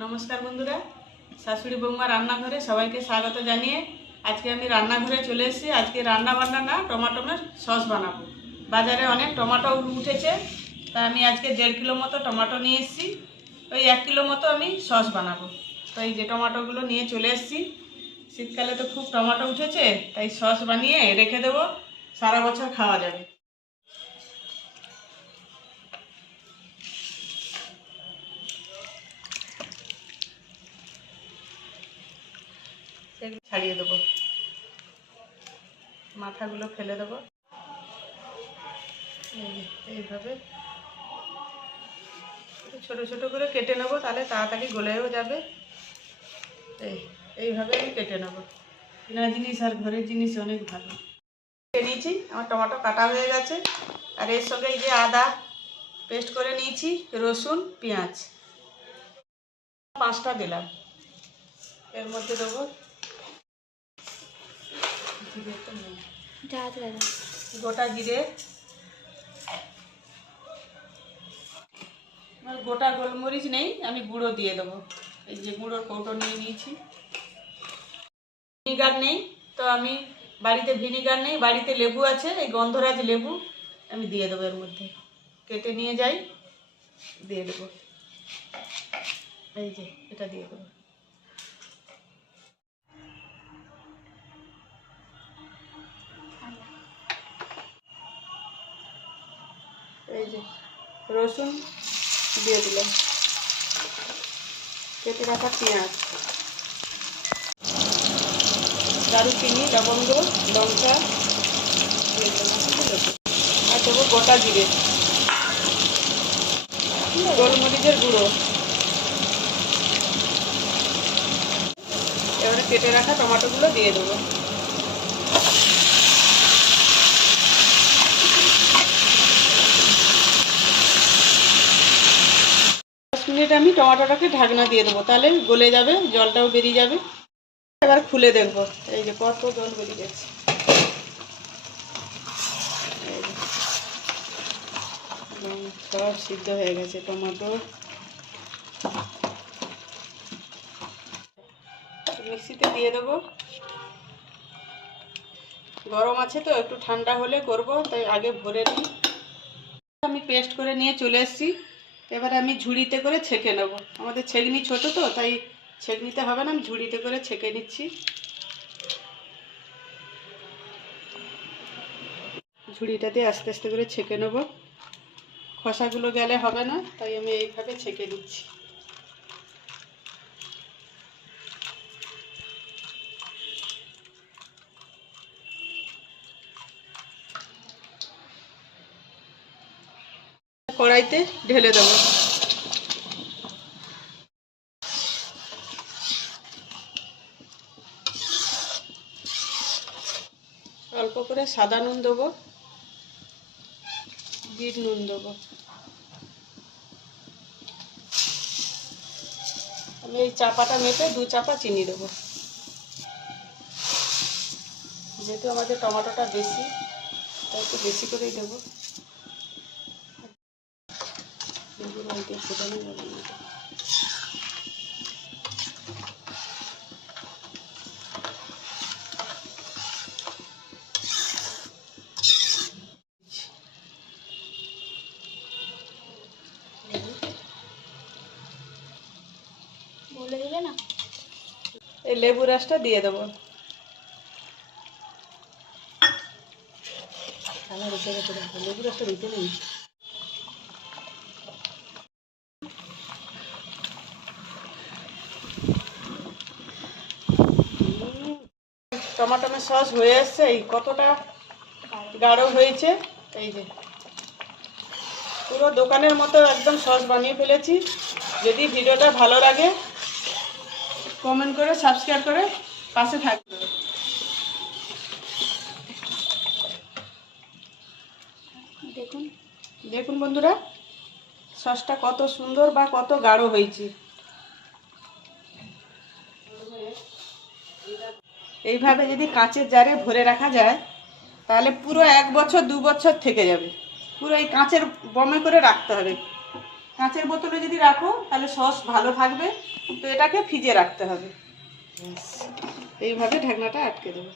নমস্কার বন্ধুরা, শাশুড়ি বৌমা রান্নাঘরে সবাইকে স্বাগত জানিয়ে আজকে আমি রান্নাঘরে চলে এসেছি। আজকে রান্না বান্না না, টমাটোমের সস বানাবো। বাজারে অনেক টমাটো উঠেছে, তা আমি আজকে দেড় কিলো মতো টমাটো নিয়ে এসেছি। ওই এক কিলো মতো আমি সস বানাবো। তো এই যে টমাটোগুলো নিয়ে চলে এসেছি। শীতকালে তো খুব টমাটো উঠেছে, তাই সস বানিয়ে রেখে দেবো। সারা বছর খাওয়া যাবে। ছাড়িয়ে দেবো। মাথাগুলো ফেলে দেবো। এই এইভাবে। ছোট ছোট করে কেটে নেব, তাহলে তাড়াতাড়ি গলেও যাবে। এই, এইভাবে আমি কেটে নেব। কিনা জিনিস আর ঘরের জিনিস অনেক ভালো। কেটে নিয়েছি, আমার টমেটো কাটা হয়ে গেছে। আর এর সঙ্গে এই যে আদা পেস্ট করে নিয়েছি, রসুন, পেঁয়াজ। পাঁচটা দিলাম। এর মধ্যে দেবো গোটা জিরে। আমার গোটা গোলমরিচ নেই, আমি গুঁড়ো দিয়ে দেবো। এই যে গুঁড়োর কৌটো নিয়ে নিয়েছি। ভিনিগার নেই, তো আমি বাড়িতে ভিনিগার নেই, বাড়িতে লেবু আছে, এই গন্ধরাজ লেবু আমি দিয়ে দেবো এর মধ্যে। কেটে নিয়ে যাই, দিয়ে দেবো। এই যে, এটা দিয়ে দেবো। এই যে রসুন দিয়ে দিলাম। কেটে রাখা পেঁয়াজ। দারুচিনি লবঙ্গ লঙ্কা দিয়ে দিলাম, আর দেবো গোটা জিরে। গোলমরিচের গুঁড়ো। এবারে কেটে রাখা টমেটোগুলো দিয়ে দেবো। মিনিট আমি টমেটোটাকে ঢাকনা দিয়ে দেবো। তাহলে গলে যাবে, জলটাও বেরিয়ে যাবে। এবার খুলে দেখব। এই যে কত জল বেরিয়ে এই সব সিদ্ধ হয়ে গেছে টমেটো। মিক্সিতে দিয়ে দেবো। গরম আছে তো, একটু ঠান্ডা হলে করব, তাই আগে ভরে নিই। আমি পেস্ট করে নিয়ে চলে এসেছি। এবারে আমি ঝুড়িতে করে ছেঁকে নেব। আমাদের ছেঁকনি ছোট তো, তাই ছেঁকনিতে হবে না, আমি ঝুড়িতে করে ছেঁকে নিচ্ছি। ঝুড়িটাতে আস্তে আস্তে করে ছেঁকে নেব। খসাগুলো গেলে হবে না, তাই আমি এইভাবে ছেঁকে নিচ্ছি কড়াইতে ঢেলে দেবো। অল্প করে সাদা নুন দেবো বিট নুন দেবো। আমি এই চাপাটা মেপে দু চাপা চিনি দেবো। যেহেতু আমাদের টমেটোটা বেশি, তাই একটু বেশি করেই দেবো। ফোটানো যাবে না। বলে এই লেবু রসটা দিয়ে দেবো লেবু রসটা দিতে নেই টমাটোমের সস হয়ে এসছে এই কতটা গাঢ় হয়েছে এই যে। পুরো দোকানের মতো একদম সস বানিয়ে ফেলেছি। যদি ভিডিওটা ভালো লাগে কমেন্ট করে সাবস্ক্রাইব করে পাশে থাকবে। দেখুন। দেখুন বন্ধুরা সসটা কত সুন্দর বা কত গাঢ় হয়েছে। এইভাবে যদি কাঁচের জারে ভরে রাখা যায় তাহলে পুরো এক বছর দু বছর থেকে যাবে। পুরো এই কাঁচের বমে করে রাখতে হবে। কাঁচের বোতলে যদি রাখো তাহলে সস ভালো থাকবে। তো এটাকে ফ্রিজে রাখতে হবে। এইভাবে ঢাকনাটা আটকে দেবো।